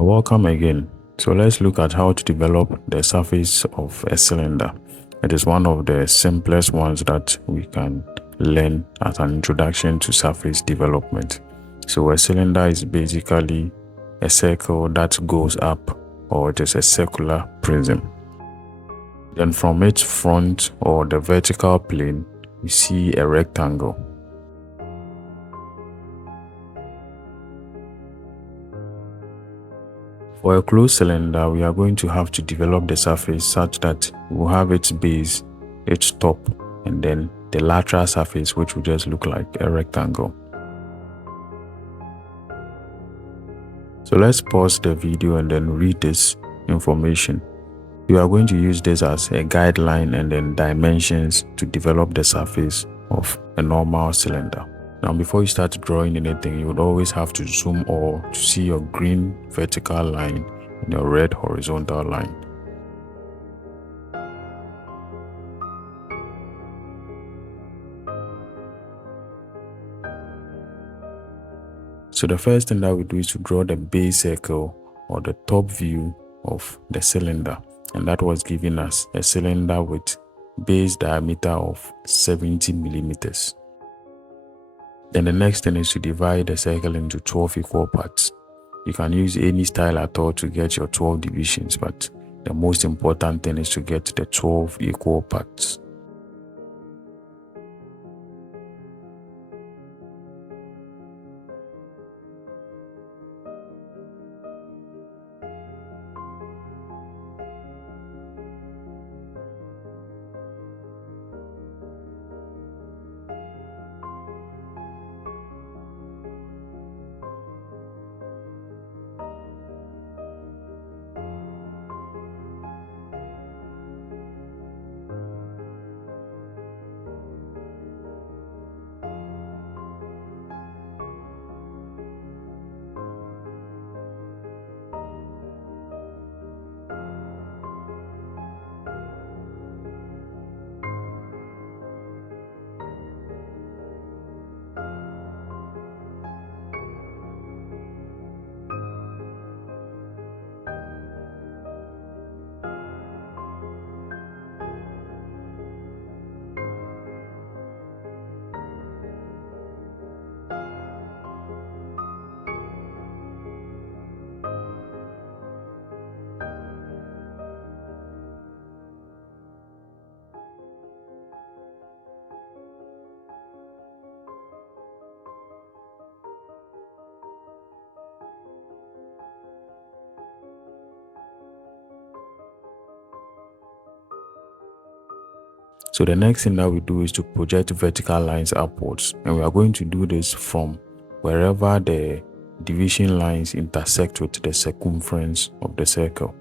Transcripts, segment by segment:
Yeah, welcome again. So let's look at how to develop the surface of a cylinder. It is one of the simplest ones that we can learn as an introduction to surface development. So a cylinder is basically a circle that goes up, or it is a circular prism. Then from its front or the vertical plane, we see a rectangle. For a closed cylinder, we are going to have to develop the surface such that we'll have its base, its top, and then the lateral surface, which will just look like a rectangle. So let's pause the video and then read this information. We are going to use this as a guideline and then dimensions to develop the surface of a normal cylinder. Now, before you start drawing anything, you would always have to zoom or to see your green vertical line and your red horizontal line. So the first thing that we do is to draw the base circle or the top view of the cylinder. And that was giving us a cylinder with base diameter of 70 millimeters. Then the next thing is to divide the circle into 12 equal parts. You can use any style at all to get your 12 divisions, but the most important thing is to get the 12 equal parts. So the next thing that we do is to project vertical lines upwards, and we are going to do this from wherever the division lines intersect with the circumference of the circle.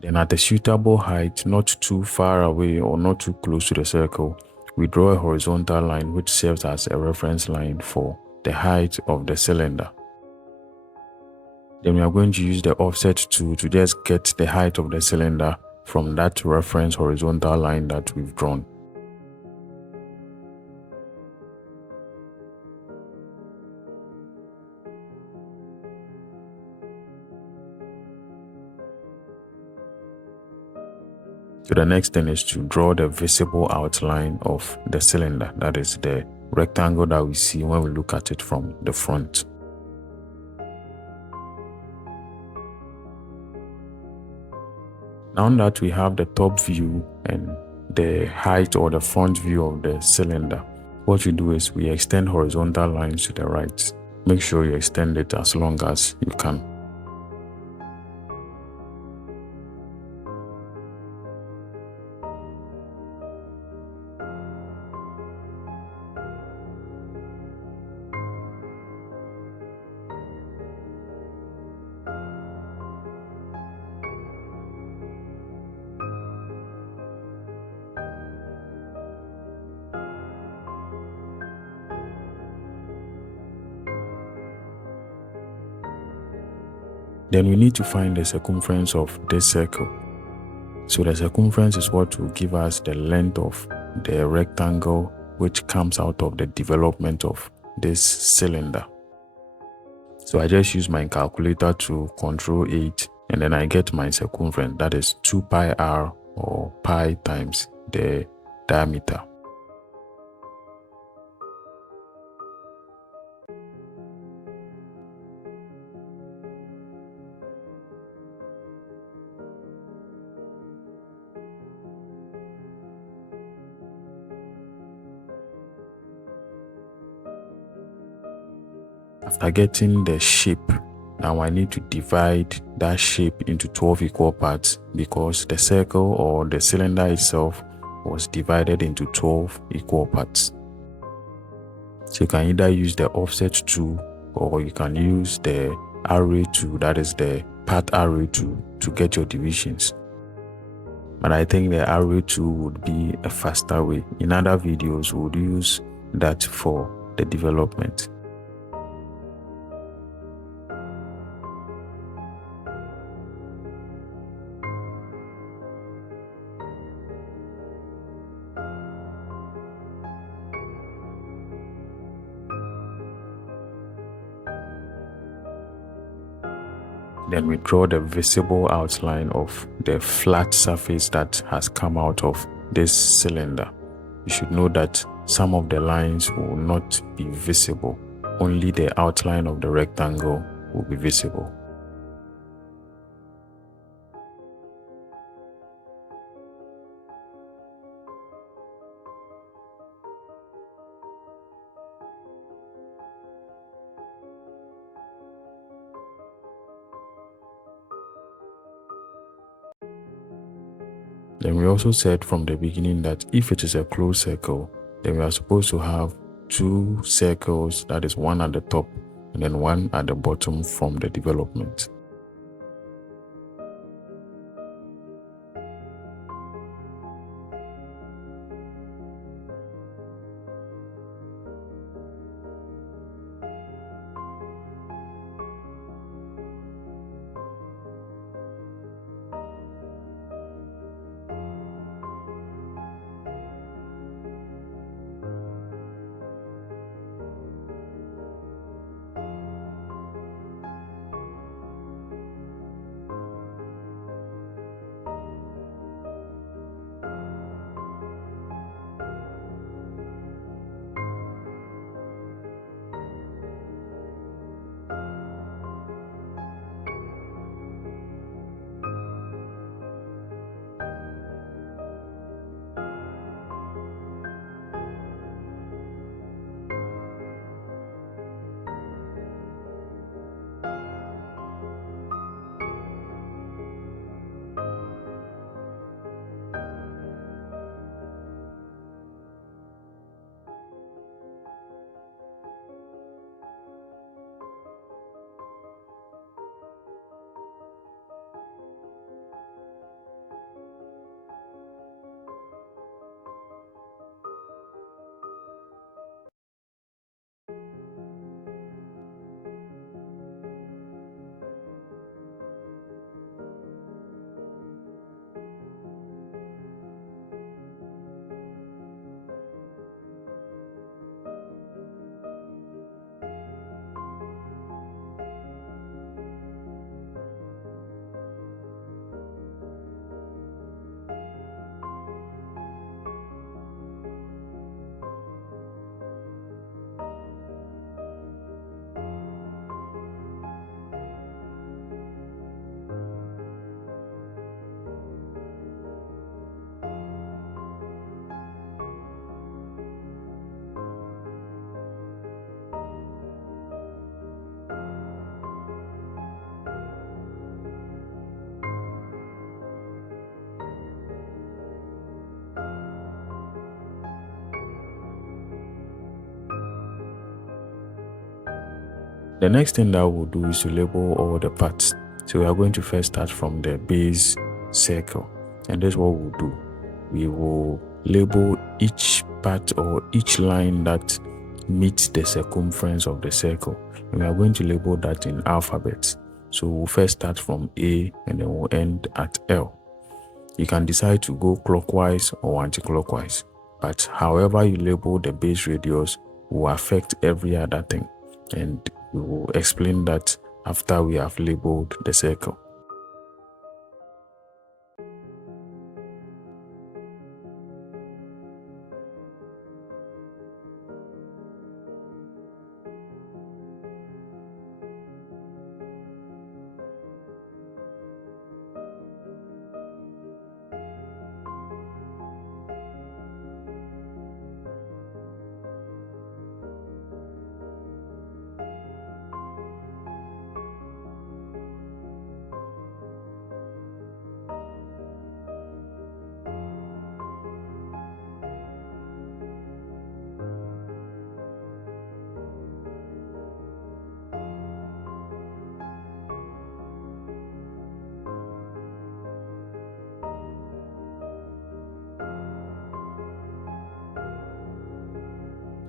Then at a suitable height, not too far away or not too close to the circle, we draw a horizontal line which serves as a reference line for the height of the cylinder. Then we are going to use the offset tool to just get the height of the cylinder from that reference horizontal line that we've drawn. So the next thing is to draw the visible outline of the cylinder, that is the rectangle that we see when we look at it from the front. Now that we have the top view and the height or the front view of the cylinder, what we do is we extend horizontal lines to the right. Make sure you extend it as long as you can. Then we need to find the circumference of this circle. So the circumference is what will give us the length of the rectangle which comes out of the development of this cylinder. So I just use my calculator to control 8 and then I get my circumference, that is 2 pi r, or pi times the diameter. After getting the shape, now I need to divide that shape into 12 equal parts because the circle or the cylinder itself was divided into 12 equal parts. So you can either use the offset tool or you can use the array tool, that is the part array tool, to get your divisions. But I think the array tool would be a faster way. In other videos, we would use that for the development. Then we draw the visible outline of the flat surface that has come out of this cylinder. You should know that some of the lines will not be visible. Only the outline of the rectangle will be visible. Then we also said from the beginning that if it is a closed circle, then we are supposed to have 2 circles, that is one at the top and then one at the bottom from the development. The next thing that we'll do is to label all the parts. So we are going to first start from the base circle, and this is what we'll do. We will label each part or each line that meets the circumference of the circle, and we are going to label that in alphabets. So we'll first start from A and then we'll end at L. You can decide to go clockwise or anti-clockwise, but however you label the base radius will affect every other thing, and we will explain that after we have labeled the circle.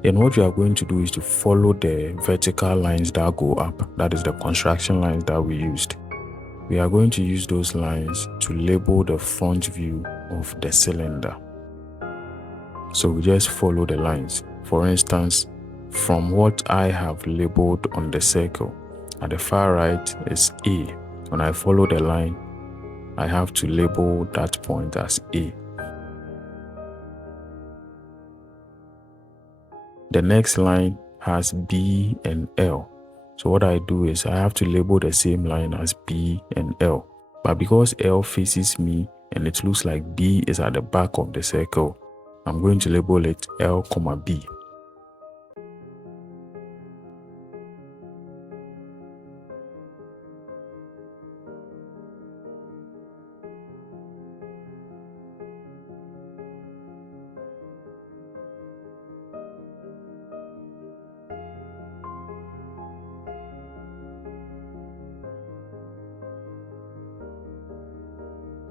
Then what you are going to do is to follow the vertical lines that go up. That is the construction lines that we used. We are going to use those lines to label the front view of the cylinder. So we just follow the lines. For instance, from what I have labeled on the circle, at the far right is A. When I follow the line, I have to label that point as A. The next line has B and L. So what I do is I have to label the same line as B and L. But because L faces me and it looks like B is at the back of the circle, I'm going to label it L, B.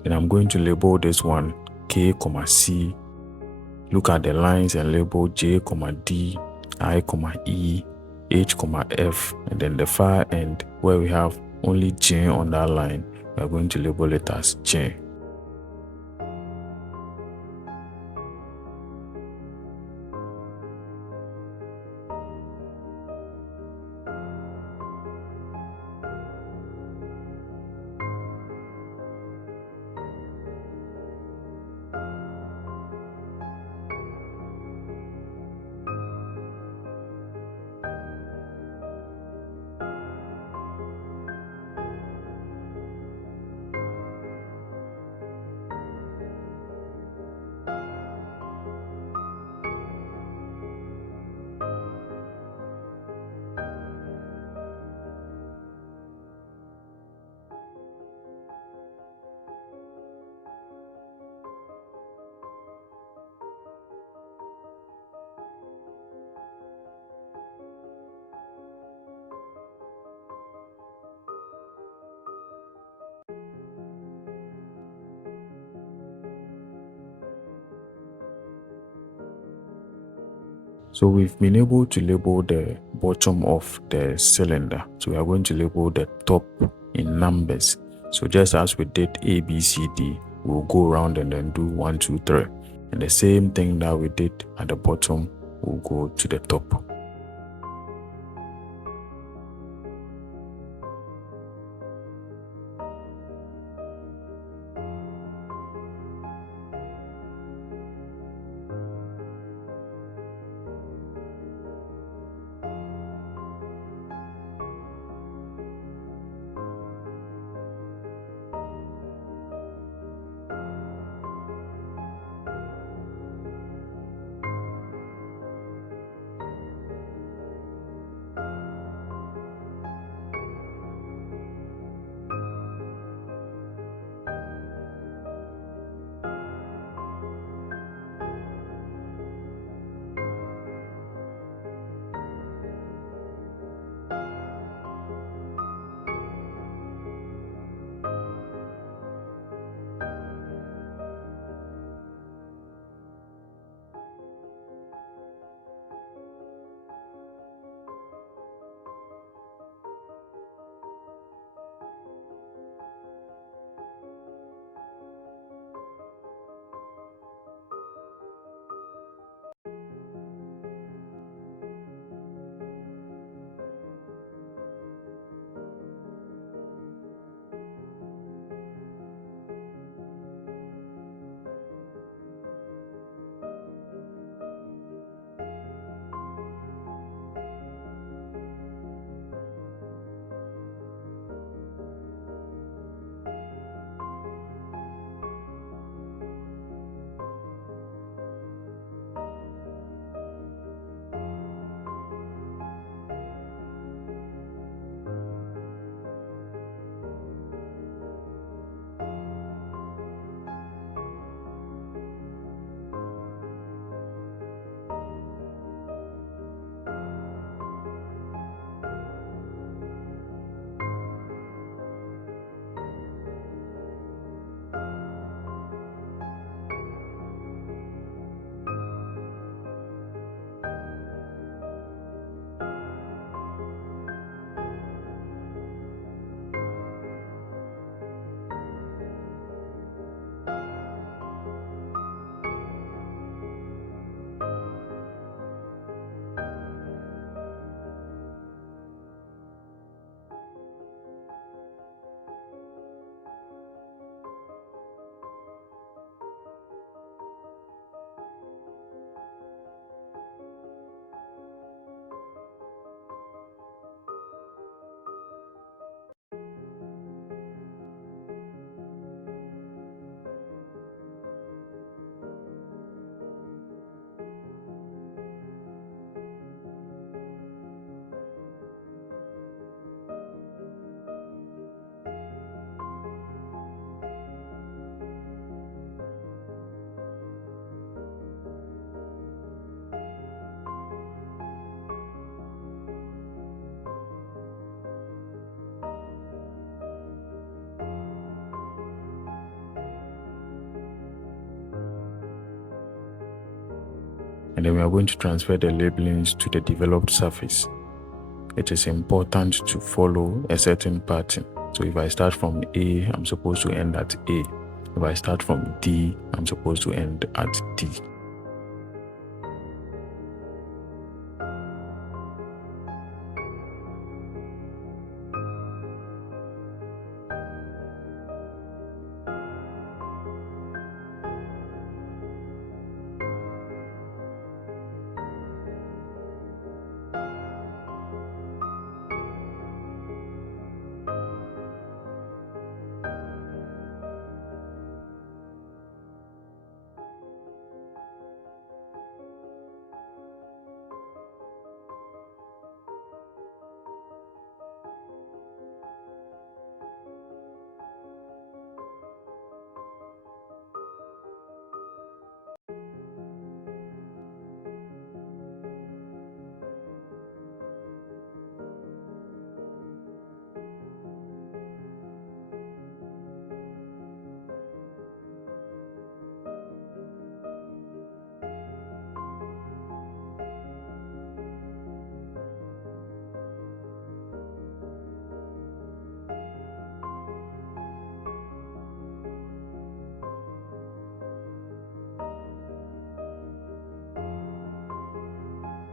And I'm going to label this one K, C. Look at the lines and label J, D, I, E, H, F, and then the far end where we have only J on that line, we are going to label it as J. So we've been able to label the bottom of the cylinder. So we are going to label the top in numbers. So just as we did A, B, C, D, we'll go around and then do 1, 2, 3. And the same thing that we did at the bottom, we'll go to the top. then we are going to transfer the labelings to the developed surface. It is important to follow a certain pattern. So if I start from A, I'm supposed to end at A. If I start from D, I'm supposed to end at D.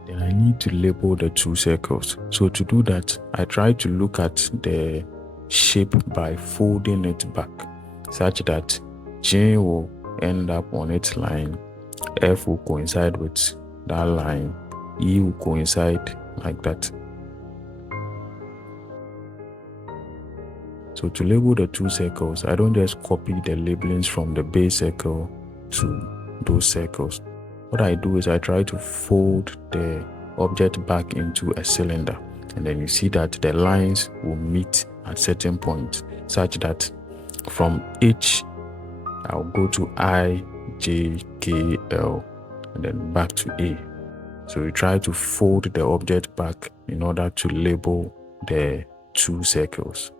Then I need to label the two circles. So to do that, I try to look at the shape by folding it back, such that J will end up on its line, F will coincide with that line, E will coincide like that. So to label the two circles, I don't just copy the labelings from the base circle to those circles. What I do is I try to fold the object back into a cylinder, and then you see that the lines will meet at certain points, such that from H I'll go to I, J, K, L, and then back to A. So we try to fold the object back in order to label the two circles.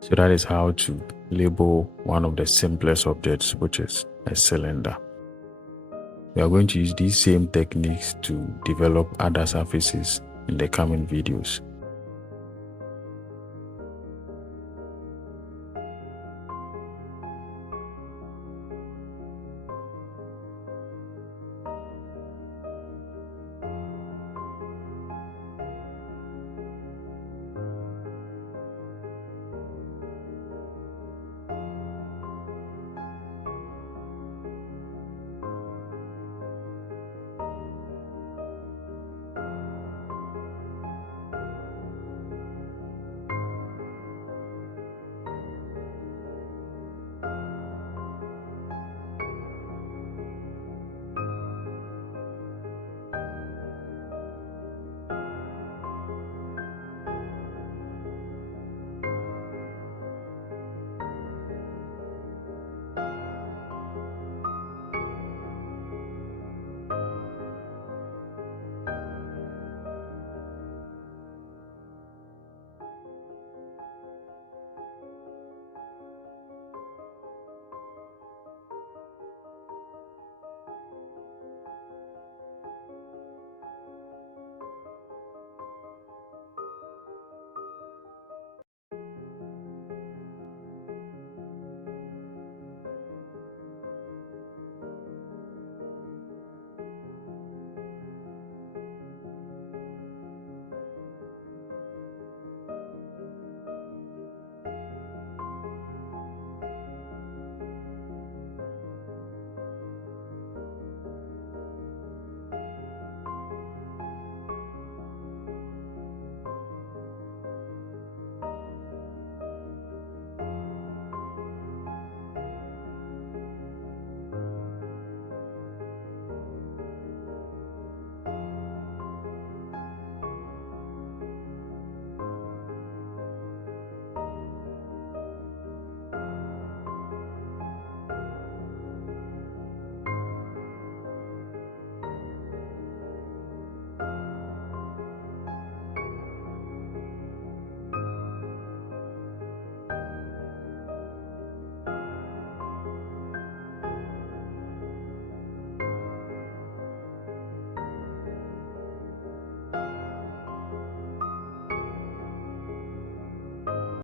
So that is how to label one of the simplest objects, which is a cylinder. We are going to use these same techniques to develop other surfaces in the coming videos.